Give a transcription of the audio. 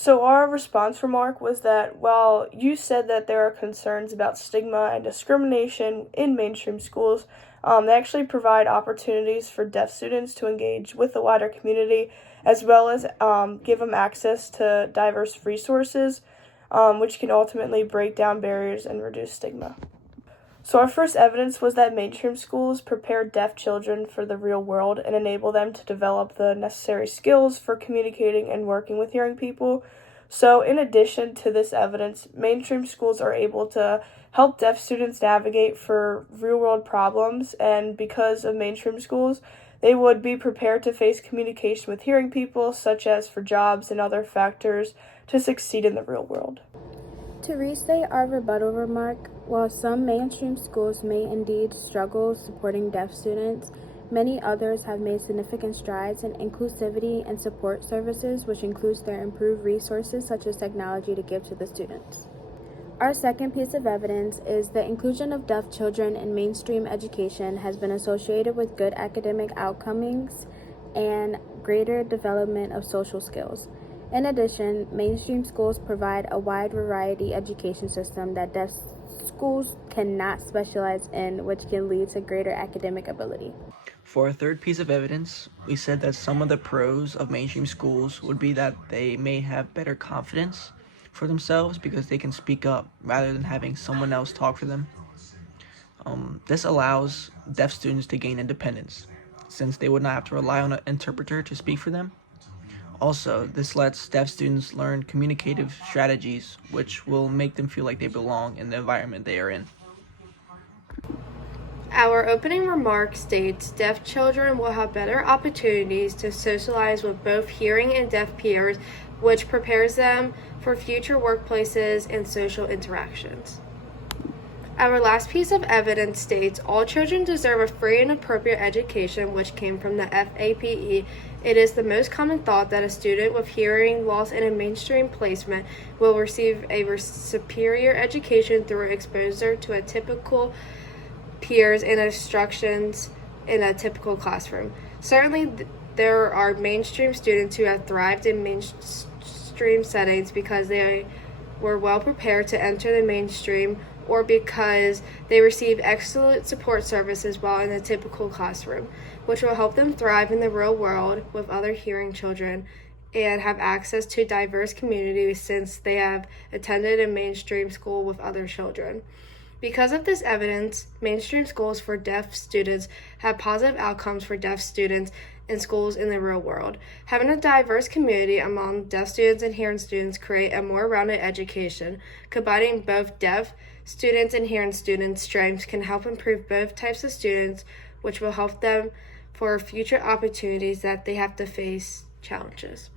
So our response remark was that while you said that there are concerns about stigma and discrimination in mainstream schools, they actually provide opportunities for deaf students to engage with the wider community, as well as give them access to diverse resources, which can ultimately break down barriers and reduce stigma. So, our first evidence was that mainstream schools prepare deaf children for the real world and enable them to develop the necessary skills for communicating and working with hearing people. So, in addition to this evidence, mainstream schools are able to help deaf students navigate for real world problems, and because of mainstream schools, they would be prepared to face communication with hearing people, such as for jobs and other factors, to succeed in the real world. To restate our rebuttal remark, while some mainstream schools may indeed struggle supporting deaf students, many others have made significant strides in inclusivity and support services, which includes their improved resources such as technology to give to the students. Our second piece of evidence is the inclusion of deaf children in mainstream education has been associated with good academic outcomes and greater development of social skills. In addition, mainstream schools provide a wide variety education system that deaf schools cannot specialize in, which can lead to greater academic ability. For our third piece of evidence, we said that some of the pros of mainstream schools would be that they may have better confidence for themselves because they can speak up rather than having someone else talk for them. This allows deaf students to gain independence since they would not have to rely on an interpreter to speak for them. Also, this lets deaf students learn communicative strategies, which will make them feel like they belong in the environment they are in. Our opening remark states deaf children will have better opportunities to socialize with both hearing and deaf peers, which prepares them for future workplaces and social interactions. Our last piece of evidence states all children deserve a free and appropriate education, which came from the FAPE. It is the most common thought that a student with hearing loss in a mainstream placement will receive a superior education through exposure to a typical peers and instructions in a typical classroom. Certainly, there are mainstream students who have thrived in mainstream settings because they were well prepared to enter the mainstream or because they receive excellent support services while in a typical classroom, which will help them thrive in the real world with other hearing children and have access to diverse communities since they have attended a mainstream school with other children. Because of this evidence, mainstream schools for deaf students have positive outcomes for deaf students in schools in the real world. Having a diverse community among deaf students and hearing students create a more rounded education. Combining both deaf students and hearing students' strengths can help improve both types of students, which will help them for future opportunities that they have to face challenges.